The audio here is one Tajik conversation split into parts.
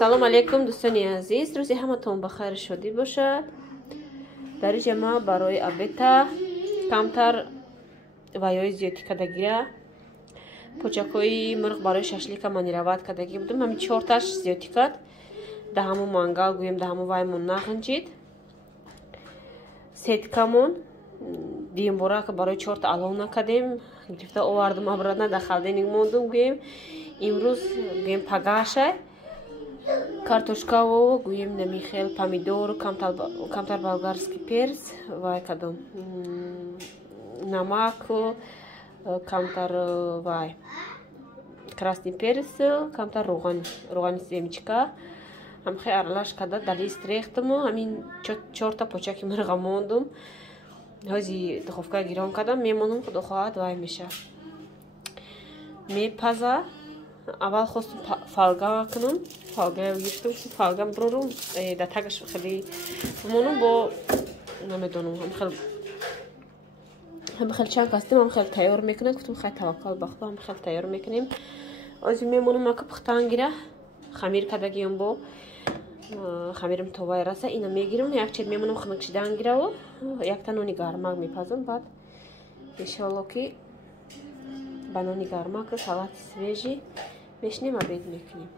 салом алейкум дӯстони азиз, рӯзи ҳаматон ба хайр шодӣ бошад. дар инҷа ма барои обеда камтар ваёи зиёдӣ кардагира почакҳои мурғ барои шашлика манироват кардаги будум. ҳамин 4таш зиёдӣ кард. Да ҳамун мангал гӯем да ҳамун ваймон нағинҷид. Сеткамон диюмбора барои 4та алов накардем. Гирифта овардум обратно да халденник мондум гӯем. Имрӯз гӯем пагашай картошкаву гӯем намихел помидор камтар болгарский перец вай кадом намак камтар вай красный перец камтар рӯғани семечка ҳамхе аралаш карда дар лист рехтуму ҳамин 4та почаки мурға мондум. ҳози духовка гирон кардам мемонам худо хоҳад вай меша мепаза. аввал хостум фалга кунам. Фалга гирифтам фалгам брорум да тагаш хеле бимонам бо намедонам ҳам хеле чанд кастем ҳам хеле тайёр мекунам. гуфтам хай таваккал ба худо ҳам хеле тайёр мекунем. ози мемонам ака пухтан гира хамир кардагиам бо хамирам товай раса ина мегирам якчет мемонам хунукшидан гираву якта нони гармак мепазам. баъд иншалло ки ба нони гармак салати свежи мешинем обед мекунем.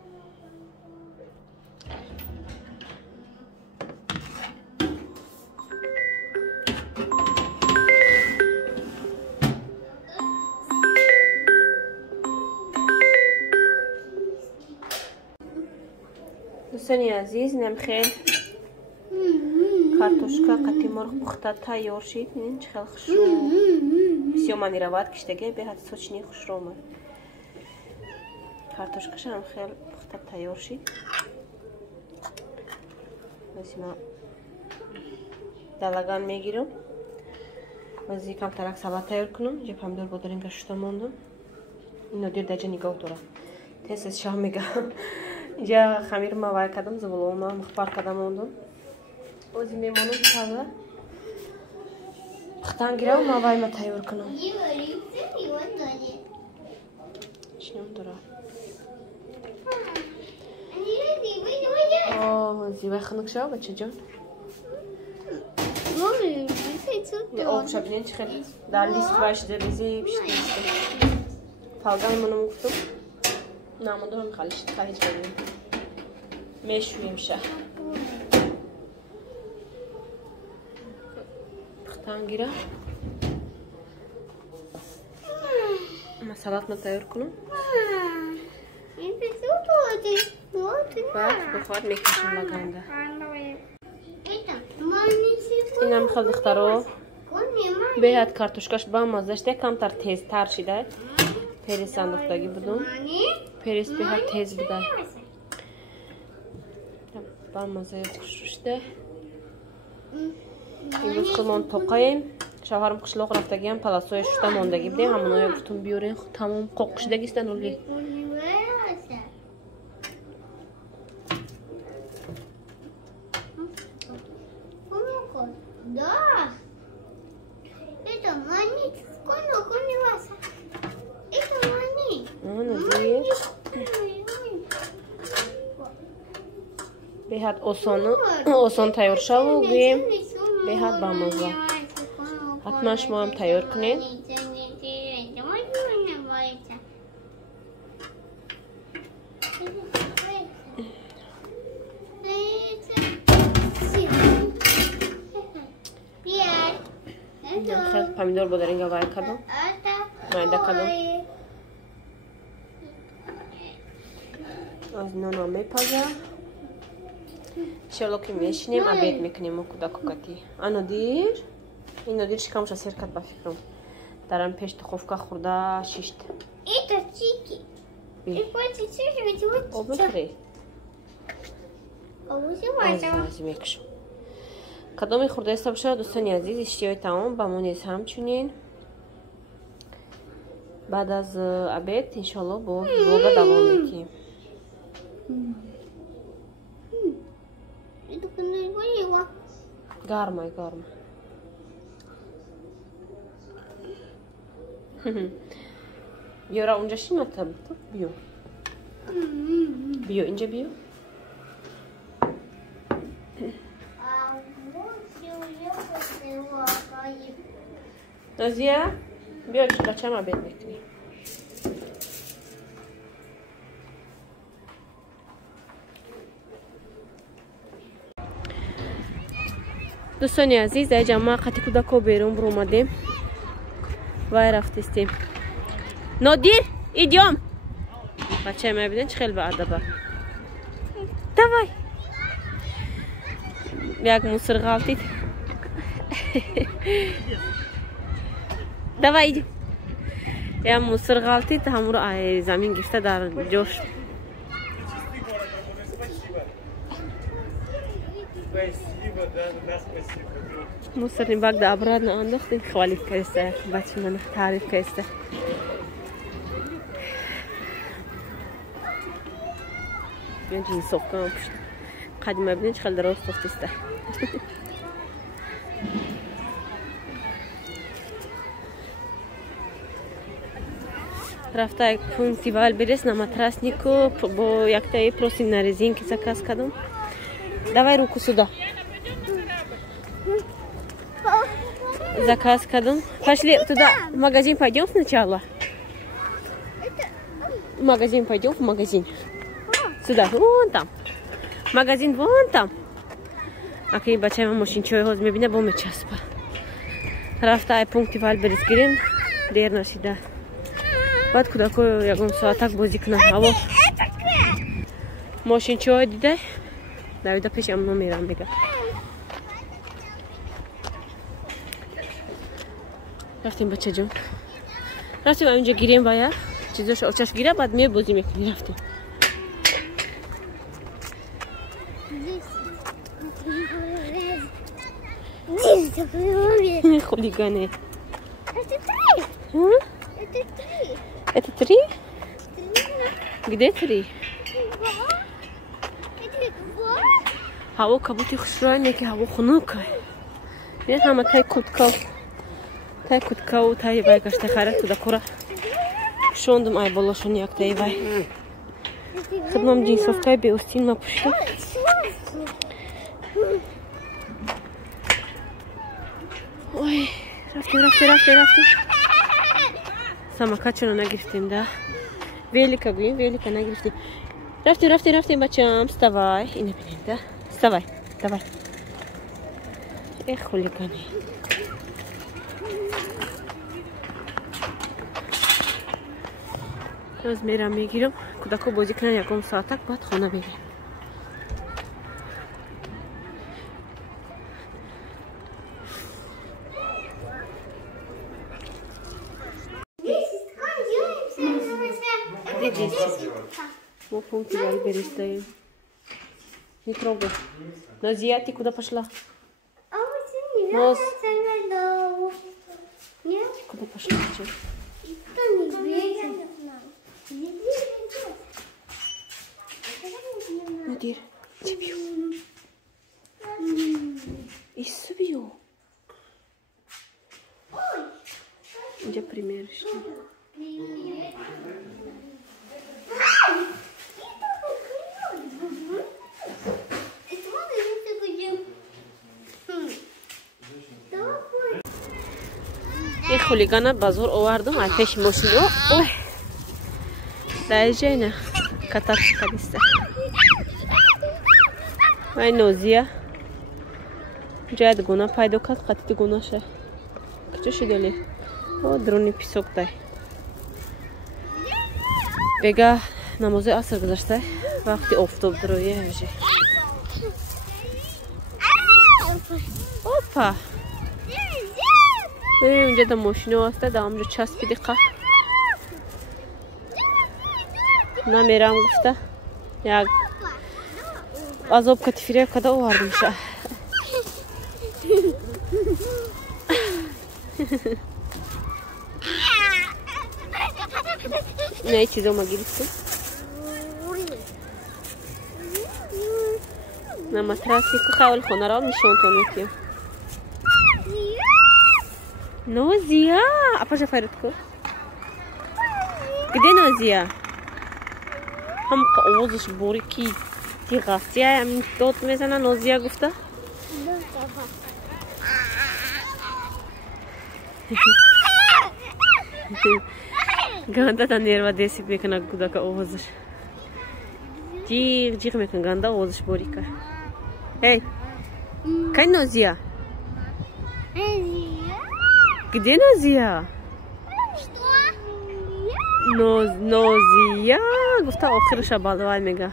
дӯстони азиз намхел картошка қати мурғ пухта тайёр шид. бинед чӣ хел хушрӯ бисёр манироват киштаги беҳад сочни хушрӯ омад. картошкаша ҳам хел пухта тайёр шид. озима далаган мегирам. ози камтарак салат тайёр кунам. инҷа помидор бодаринга шушта мондам. инодир даҷа нигоҳ дорад тез шам мегам. инҷа хамирма вай кардам зувулома мухбар карда мондам. ози мемонам таза пухтан гирав ма вайма тайёр кунам. шином дора ози вай хунук шав бачаҷон. обша бинед чӣ хел дар лист вай шуда лизе пишти фалга мемонам гуфтам намондам халиш бадем мешӯем ша пухтан гира ма салатма тайёр кунам. баъд бухор мекашам лаганда. инам хел духтаро беҳад картошкаш ба маззашда камтар тезтар шида перес андохтаги будум. перес беҳад тез буда ба маззаи хушрӯ шида. имрӯз худмон тоқаем. шавҳарам қишлоқ рафтагиам паласоя шушта мондаги будем. ҳамоноя гуфтум биёрен тамом қоқ шидагистан оли беҳад осон тайёр шаву гӯем беҳад бамазза. ҳатман шумоам тайёр кунед. помидор бодаринга вай кардам майда кардам. аз нонам мепаза. иншалло ки мешинем обед мекунем мо кӯдакокати. анодир инодир шикамша сер кард ба фикрам дарам пеш духовка хӯрда шишт. мекушам кадоми хӯрдаиста бошад дӯстони азиз иштиёи таом ба мо низ ҳамчунин. баъд аз обед иншалло бо влога давом мекунем. гарма ёра унҷа шимата биё инҷа биё. نازیه بیا بچه ما بید میکنی. دوستانی عزیز در جمعه قطی کودکو بیرون برو اومدیم و رفتیم. نادیر ایدیام بچه ما بیدن چه خیلی به ادبه. دوای یک موسر غلطید. دوای ایدیام یک موسر غلطید همون رو زمین گفته در جوش. موسر باگ دا ابراد نه انداختیم خوالیف کریسته بچه من تعریف کریسته. من جین صبح کنم پشت قدیمه بینید خیلی درست صفتیسته. رفته یک فیستیوال برس نماترس نیکو با یک تایی پروسیم نریزین که سکاس کدوم. Давай руку сюда. Заказ кадом. Пошли туда, в магазин пойдем сначала. В магазин пойдем, в магазин. Сюда, вон там. Магазин вон там. Аки бачай ма машинчой ҳоз мебина бо мечаспа. Рафта ай пункти валберис гирем. Дер нашида. Баъд кудако ягон соатак бозӣ кунам. Ҳаво. Машинчой дида. Давида пешам номерам бега. رفتیم بچه جون. رفتیم اونجا گیریم باید چیزاش آچش گیره بعد می بازی میکنی. رفتیم خلیگانه. Это три? Где три? هوا کبوتی خوشرانه که هوا خنوکه. این همه تای کتکاو تای بای گشته خرد تو دکورا شوندم ای بالاشون یک تای بای خدمم جینسوفکای بیوستین ما پوشتم. اوی رفتیم سمکاتشونو نگرفتیم ده ویلیکا گوییم ویلیکا نگرفتیم. رفتیم بچه‌ام ставай اینو ببین ده ставай давай خلیگانی. از میرم میگیرم کودکو بازی کنن یکم ساعتک بعد خانه بریم. Мы пункты перестаем. Не трогай. Назия, ты куда пошла? Нос. Куда пошла? Надир, тебя. И собью. Где примеришь? این خلیگانه بازور آوردم از پیش ماشین. اوه درجه نه کتاب کدیسته. وای نوزیه جاید گونه پیدا کرد قطعی گونه شه کجا شدلی؟ او درونی پیسوک دای بگه نماز عصر گذاشته وقتی آفتاب درویه همیشه. اوپا اونجا دا ماشینو هسته دا همجا چسبیدی قه نمیرم گفته یک عذاب کتفیره کده آوردم شه. نه چیزا ما گرفتم نه مترسی که خیال خونه را میشون تو میتیم. نوزیا apa safaritku gede Nozia هم قوزش بورکی تیغاستی همین داد میزنه نازیه گفته گنده تا نیرو دیسیب میکنه کودک آوازش جیغ جیغ میکنه گنده آوازش باری که هی کای نازیه где نازیه نازیه گفته آخرش بالوای میگه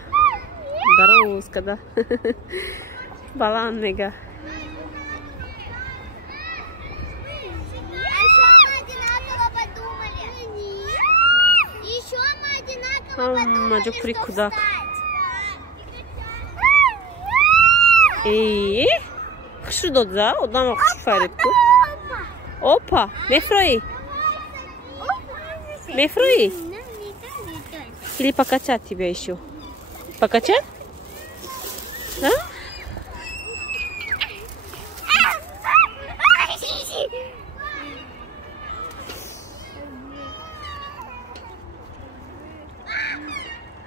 دراز کده بلند میگه همه پوری کودک ای خشو داد زه آدم خشو فرید کن اوپا میفروی میفروی или покачать тебя еще покачать да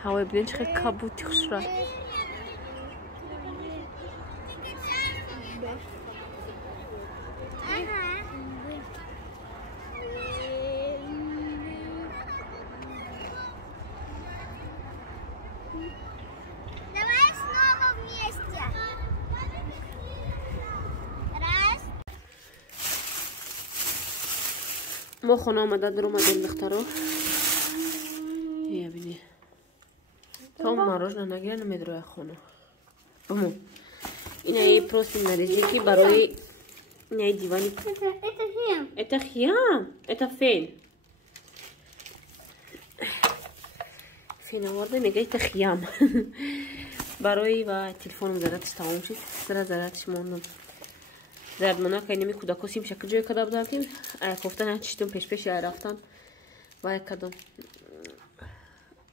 هوای ببین چقدر کبوتی خوش رای ما خونه آمده در اومدیم دخترو یه بینی تا مروژنا نگیره نمیدروی خونه بمون اینه پروستی نریزی که برای اینه دیوانی это خیام это فین فین آورده میگه это خیام برای و تلفونم زراتش تمام شد زراتش موندم زرد منا که اینمی کودکو سیم شکل جای کده بودم که ایک هفته نه چشتم پیش رفتن و ایک کدام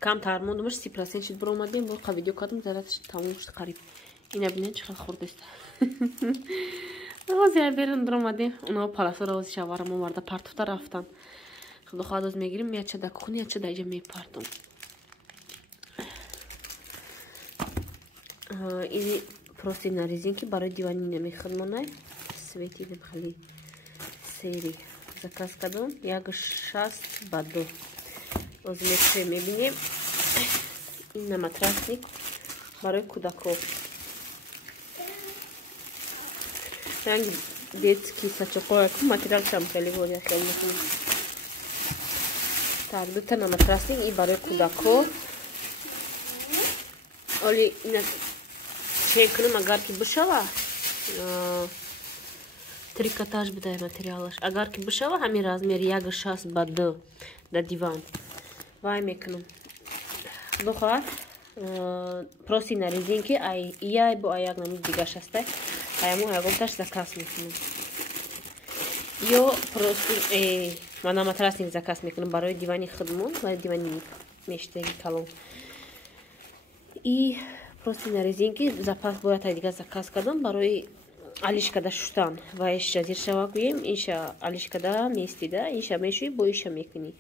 کم تر موندمش 30% شد برو اومدیم برو که ویدیو کدم زراتش تمام شد قریب این بینن چقدر خورده است آزی بیرون در اومدیم اونا پالاسو را آزی شوارم آورده پرتفته رفتن خدا خواهد از میگیریم میاد چه دکونی یا چه دیجه میپرتم این پروستی نریزین که برای دیوانی نمیخواد مانه سویتیدم خیلی سری заказ کردم یک 6 با 2 از میشه میبینیم این ماتراسنیک برای کودکو رنگ детский сачокой ку материал там خیلی بود خیلی می‌کنم так دو تا матрасник і برای کودکو ولی اینا چه کنم اگر که بشوه трикотаж بده материалش اگر که بشوه همین размер یک 6 با 2 در دیوان وای میکنم بخواد پروسی نریزین که ای با یک نمی دیگه شسته ایمو یکم تاش заказ میکنم یا پروسی من матрасник заказ میکنم برای دیوانی خودمون برای دیوانی میشتری کلون ای پروسی نریزین که запас باید دیگه заказ کردم برای алишкада шуштан ва иша зиршава гӯем иша алишкада местида иша мешӯи бо иша мекунӣ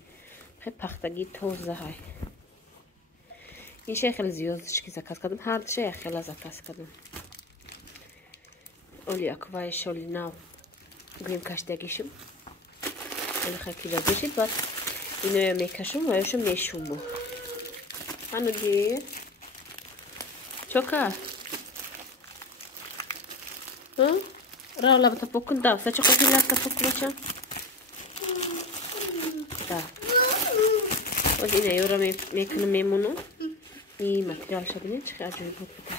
хеле пахтагӣ тозаҳай иша хеле зиёдашки заказ кардам ҳар душа яхела заказ кардам оли як ва иша оли нав гӯем каштагишим оли хакида бешид баъд иноя мекашум ва иша мешумо ануди чока راه لابد تفكن دا ساتشو قلت لك تفك باشا دا وز اینا یورا میکنم میمونو این ماتریال شبینه چه عجیب بود بده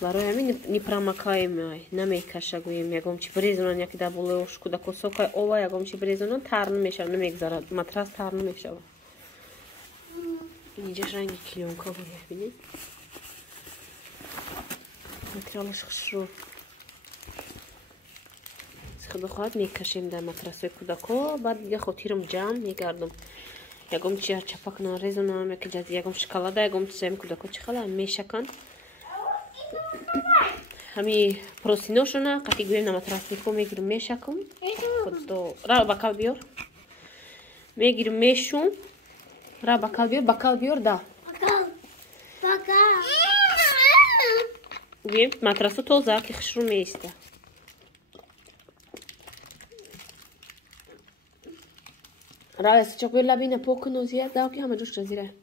برای همین نیپرامکایم نمیکشه گویم یکم چی بریزونن یکی دا بوله وشکو دا کسوکای اوه یکم چی بریزونن تر نمیشه نمیگذاره ماتراس تر نمیشه اینجاش رنگ کلیونکا بود ببینید материалаш хушрӯ худо хоҳад мекашем дар матрасои кӯдако баъд дига хотирам ҷамъ мегардам ягом чи чапак нарезонам яки ҷази ягом шоколада ягом чизами кӯдако чи хала мешакан ҳами просиношона қати гӯем на матраснико мегирам мешакам худо ра бакал биёр мегирам мешум ра бакал биёр да گویم مترسو تازه که خشرو میسته رایست چاک بیر لبینه پوک نوزیه داو که همه جوش رزیره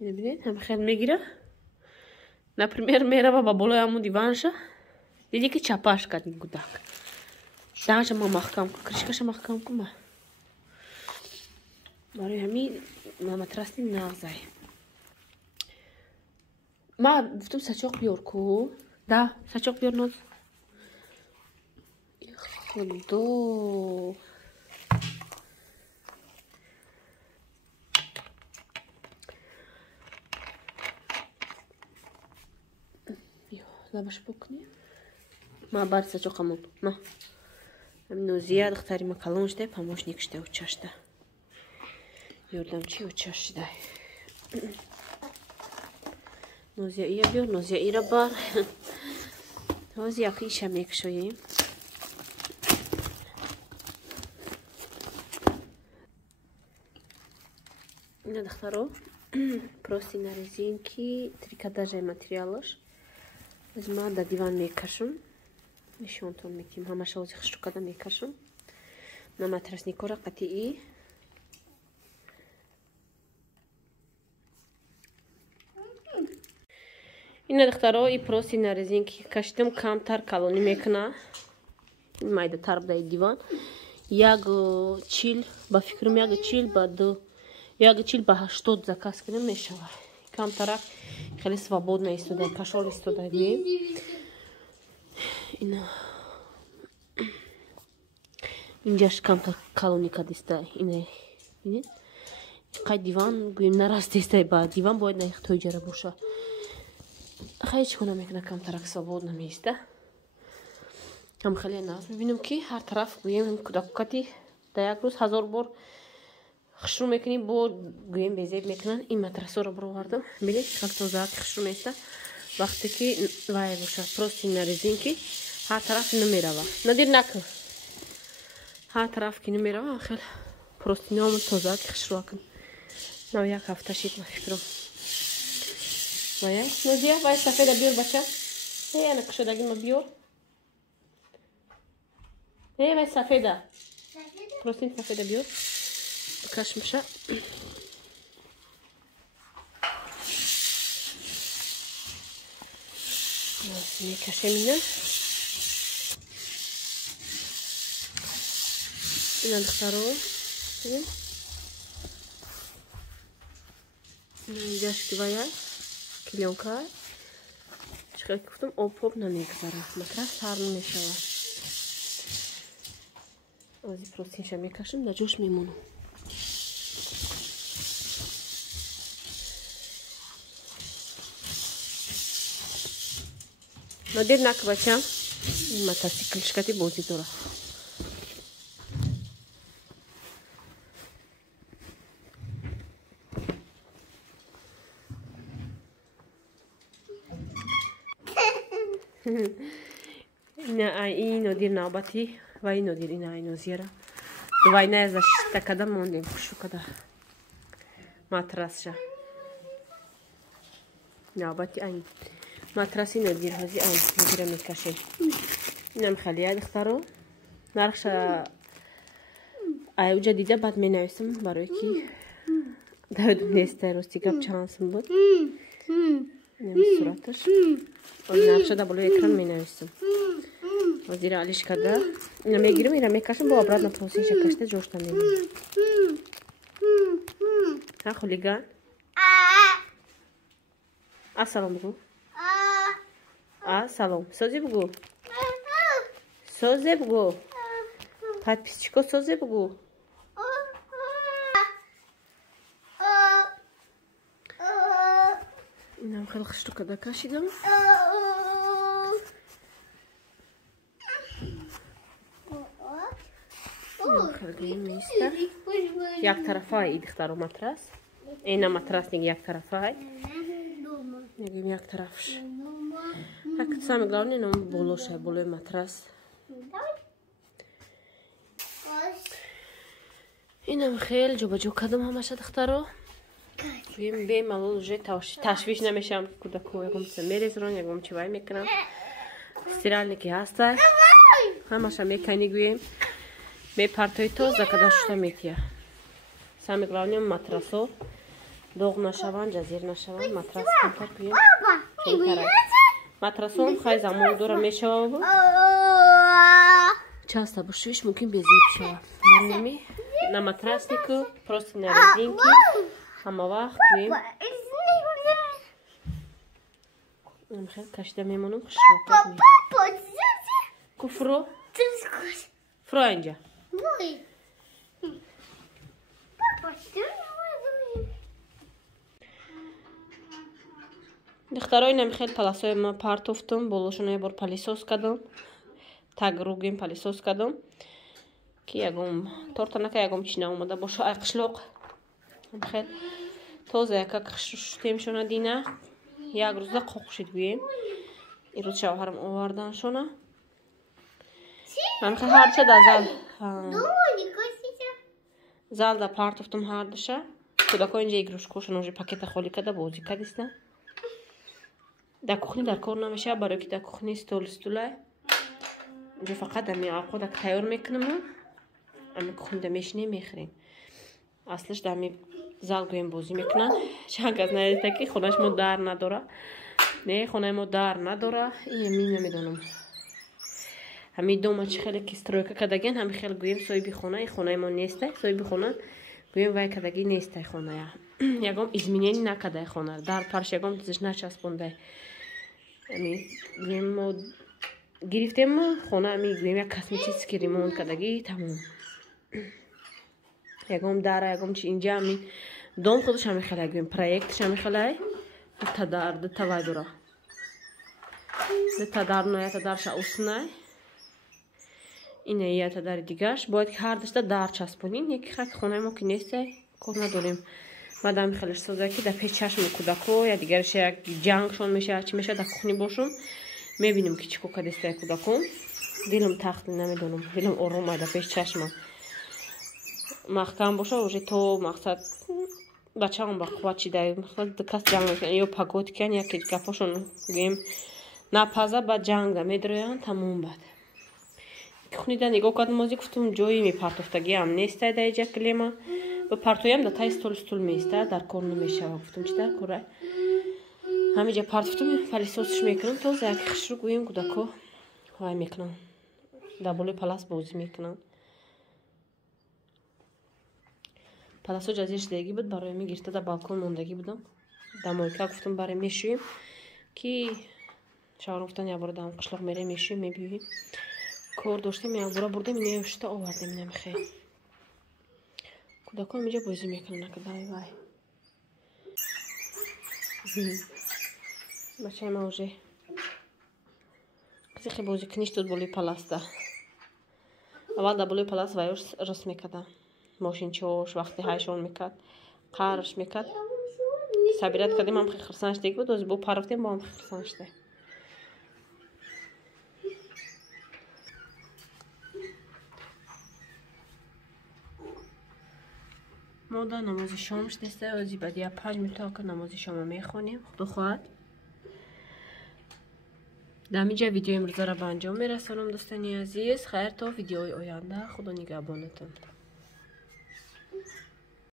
ببینید همه خیلی میگیره например میره با بالای همون دیوانشه دیدی که چپاش کرد این گودک دهنش ما محکم کن کرشکش محکم کن برای همین مترسی نغزای ما گفتم سچاق بیار کو ده سچاق بیار ناز خدا لباش بکنی ما بعد сачоқамон ма ҳамин зиёд хтари ма калонште помощникште учаште ёрдамчи учаште нозия ия биёр нозия ира бар ҳозир яхи иша мекушоем ина духтаро просто на резинки трикотажаи материалаш ма дар диван мекашам нишонтон метим ҳамаша ҳозир хушрӯ карда мекашам на матрасникора қатъӣ ина духтаро и просто на резинки кашидам камтар калонӣ мекуна майдатар буда и диван як чил ба фикрам як чил ба ду як чил ба 80 заказ кунам мешавад камтарак خیلی свободно ایستاده کشال ایستاده گویم اینا اینجاش کم تا کالونیکا دیسته اینه بینید قای دیوان گویم نرسته ایسته با دیوان باید نیخ توی جره باشه خیلی چی کنم میکنه کم ترک свободно میسته هم خیلی ناز میبینم که هر طرف گویم هم کدکتی در یک روز 1000 بار خشرو میکنیم با گویم بیزیب میکنن این مترسو رو بروردم ببینید چقدر تازه خشرو میسته وقتی که وای باشه پروستی на резинки هر طرف نمیروه ندیر نکن هر طرف که نمیروه خیلی پروستی نامون تازه خشرو کن نو یک هفته شید ما فکرم وای نوزیه وای سفید بیار بچه انا کشودگی ما بیار وای سفیده پروستی سفیده بیار بکش میشه میکشم اینه اینا دخترو ببین اینجاش که باید کلیونکا چقدر که گفتم آب نمیگذاره مترس تر نمیشود از این پروستینش میکشم در جوش میمونم ندیر نک بچه мотоциклишкати бозӣ дора ин нодир навбати вай нодир ин ай нозира вай наязашта када мондем хушу када матрасша навбати айн матраси нодир ҳози айн нодира мекашем инам халия духтаро нархша аюҷа дида баъд менависам барое ки давидам неста рости гап чанд сум буд инам сураташ нархша да болои экран менависам ҳозир алиш карда ина мегирам ира мекашам бо обратно просинша кашта ҷошта мемонам ҳа хулиган ассалом бугу салом созе бугу созе бугу подписчико созе бугу инам хеле хушту када кашидам хеле места як тарафа и духтаро матрас ина матрасник як тарафа мегӯем як тарафш самое главное нам болоша болои матрас инам хел ҷобаҷо кардам ҳамаша духтаро بمالول уже تشویش نمیشم کودکو یکم میریزرون یکم چیوای میکنم стиральники هستن همشم میکنی گویم میپرتوی تازه کدا شده میتیا самое главное матрасо دوغ نشوند جزیر نشوند ماتراس کمتر گویم матрасом хай замон дура мешава часто бушвиш мумкин безиб шава марнеми на матраснику просто на резинке ҳама вақт гӯем хел кашида мемонам хушрока ку фуро фуро инҷа духтарои нами хел паласои ма партофтум болошона ебор палисос кардам тагругим палисос кардам ки ягом тортанака ягом чина омада боша ай қишлоқ хел тоза яка қиштемшона дина як рӯза қоқшид гӯем ирӯз шавҳарам оварданшона ман хел ҳарча да залда партофтум ҳардуша кӯдако инҷа игрушкошона уже пакета холӣ карда бозӣ кардиста дар кухни дар кор намешава барои ки дар кухни стулай инҷа фақат ами овқотак тайёр мекунам ами кухнида мешинем мехӯрем аслиш дами зал гӯем бозӣ мекунанд чанд кас надида ки хонаи мо дар надора не хонаи мо дар надора ин намедонам ҳами дома чи хеле ки стройка кардаген ҳами хел гӯем соҳиби хона ин хонаи мо нестай соҳиби хона гӯем вай кардаги нестай хоная ягом изменени накардай хона дар парш ягом дизиш начаспондай ами гӯем мо гирифтем хона ами гӯем як косметический ремонт кардаги тамом ягом дара ягом чи инҷа ами дом худаш ами хелай гӯем проектш ами хелай дта вай дора дта дар ноята дарша уснай ина ята дари дигаш бояд ки ҳар дашта дар часпонин яки хак хонаи мо ки нестай кор надорем мадами хелеш соза ки дар пеш чашми кӯдако я дигараш як ҷангшон мешавад чи мешавад дар кухни бошум мебинем ки чӣ ко кардистаи кӯдаком дилам тахт намедонам дилам ором ай дар пеш чашмам маҳкам боша уже то мақсад бачаам ба қувват чидай кас ҷанг мекунад ё паготикан яке гапошон гӯем напаза ба ҷангда медроянд тамом бад кухнида нигоҳ кардам ози гуфтум ҷои мепартофтагиам нестай дар иҷа клема ба партоям дар таи стул меистад дар кор намешава гуфтум чи дар корай ҳамиҷа партофтум палисосиш мекунам тоза як хишру гӯем кӯдако вай мекунам дар болои палас бозӣ мекунам паласо ҷазир шидагӣ буд барои ми гирифта дар балкон мондагӣ будам дар мойка гуфтум баре мешӯем ки шавҳарам гуфтан якбора дар қишлоқ мерем мешӯем мебиёем кор доштем якбора бурдем неёшта овардем намехе кӯдако инҷа бозӣ мекунам накадай вай бачаи ма уже қизиқи бозӣ куниш дод болои паласта аввал дар болои палас ваёш рус мекардам мошинчош вақте ҳайшон мекард қарш мекард сабират кардем ҳам хел хирсан шудагӣ буд ози бо парофтем бо ҳам хирсан шуда мо дар намози шом шудеста ози баъди 5 минута намози шома мехонем худо хоҳад дар инҷа видеои имрӯзаро ба анҷом мерасонам дӯстони азиз хайр то видеои оянда худо нигаҳбонатон